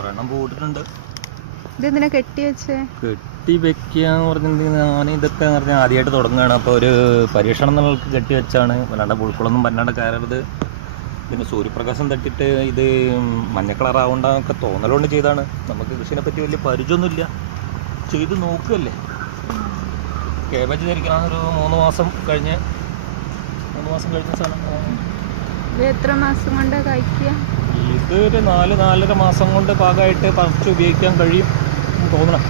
ഒരെണ്ണം പോയിട്ടുണ്ട്. ഇതെന്തിനാ കെട്ടി വെച്ചേ? കെട്ടി വെക്കുകയെന്ന് പറഞ്ഞിട്ടുണ്ടെങ്കിൽ ഞാൻ ഇതൊക്കെ എന്ന് പറഞ്ഞാൽ ആദ്യമായിട്ട് തുടങ്ങുകയാണ്. അപ്പോൾ ഒരു പരീക്ഷണം എന്നുള്ളത് കെട്ടി വെച്ചാണ്. വല്ലാണ്ട് പുഴുക്കളൊന്നും വല്ലാണ്ട് കയറരുത്. പിന്നെ സൂര്യപ്രകാശം തട്ടിയിട്ട് ഇത് മഞ്ഞ കളറാവണ്ടെന്നൊക്കെ തോന്നലുകൊണ്ട് ചെയ്താണ്. നമുക്ക് കൃഷിനെ പറ്റി വലിയ പരിചയമൊന്നുമില്ല. ചെയ്ത് നോക്കുകയല്ലേ. കേബേജ് ധരിക്കണം ഒരു 3 മാസം കഴിഞ്ഞ സാധനം. ഇത് എത്ര മാസം കൊണ്ട് കഴിക്കുക? ഇതൊരു 4-4.5 മാസം കൊണ്ട് പാകമായിട്ട് പറിച്ച് ഉപയോഗിക്കാൻ കഴിയും തോന്നണം.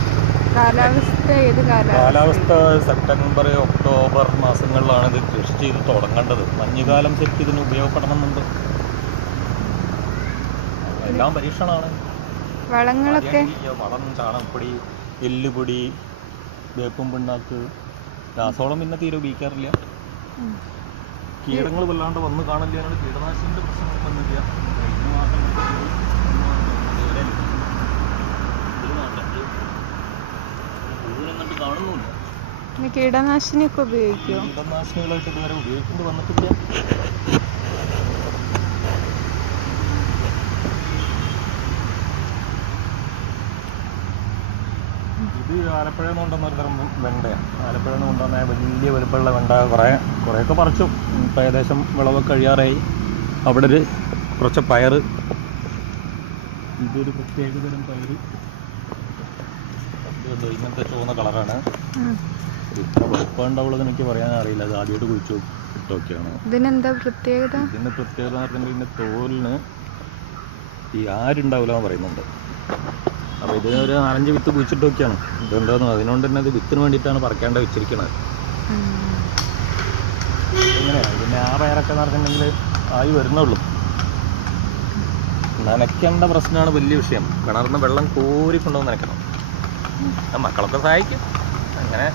കാലാവസ്ഥ ഏത് കാലാവസ്ഥ സെപ്റ്റംബർ ഒക്ടോബർ മാസങ്ങളിലാണ് ഇത് കൃഷി ചെയ്ത് തുടങ്ങേണ്ടത്. മഞ്ഞുകാലം ശരിക്കും ഇതിന് ഉപയോഗപ്പെടണമെന്നുണ്ട്. എല്ലാം പരീക്ഷണമാണ്. വളങ്ങളൊക്കെ വളം, ചാണകപ്പൊടി, എല്ലുപൊടി, വേപ്പും പിണ്ണാക്ക്, രാസവളം പിന്നെ തീരെ ഉപയോഗിക്കാറില്ല. കീടങ്ങൾ വല്ലാണ്ട് വന്ന് കാണില്ല. അതിനോട് കീടനാശിനിൻ്റെ പ്രശ്നങ്ങൾ വന്നില്ല. കാണുന്നില്ല. കീടനാശിനിയൊക്കെ ഉപയോഗിക്കുമോ? കീടനാശിനികളായിട്ട് ഇതുവരെ ഉപയോഗിക്കേണ്ടി വന്നിട്ടില്ല. ഇത് ആലപ്പുഴയിൽ നിന്ന് കൊണ്ടുവന്ന ഒരു തരം വെണ്ടയാണ്. ആലപ്പുഴയിൽ നിന്ന് കൊണ്ടുവന്ന വലിയ വലുപ്പമുള്ള വെണ്ട കുറേയൊക്കെ പറിച്ചു. ഇപ്പം ഏകദേശം വിളവൊക്കെ കഴിയാറായി. അവിടെ ഒരു കുറച്ച് പയർ, ഇതൊരു പ്രത്യേകതരം പയർ. ഇതുണ്ട്, ഇങ്ങനത്തെ ചുവന്ന കളറാണ്. ഇത്ര വലുപ്പം ഉണ്ടാവുള്ളത് എനിക്ക് പറയാൻ അറിയില്ല. അത് ആദ്യമായിട്ട് കുഴിച്ചു ഇട്ടൊക്കെയാണ്. ഇതിനെന്താ പ്രത്യേകത? ഇതിൻ്റെ പ്രത്യേകത എന്ന് പറഞ്ഞിട്ടുണ്ടെങ്കിൽ ഇതിൻ്റെ തോലിന് ഈ ആരുണ്ടാവില്ല എന്ന് പറയുന്നുണ്ട്. അപ്പോൾ ഇതിനൊരു 4-5 വിത്ത് കുഴിച്ചിട്ടൊക്കെയാണ്. ഇതുണ്ടാകുന്നത് അതിനോണ്ട് തന്നെ ഇത് വിത്തിന് വേണ്ടിയിട്ടാണ് പറിക്കാണ്ട് വെച്ചിരിക്കുന്നത്. ഇങ്ങനെയാണ്. പിന്നെ ആ പയറൊക്കെ എന്ന് പറഞ്ഞിട്ടുണ്ടെങ്കിൽ ആയി വരുന്നുള്ളൂ. നനയ്ക്കേണ്ട പ്രശ്നമാണ് വലിയ വിഷയം. കിണറിന് വെള്ളം കോരിക്കൊണ്ടുവന്ന് നനയ്ക്കണം. മക്കളൊക്കെ സഹായിക്കും. അങ്ങനെ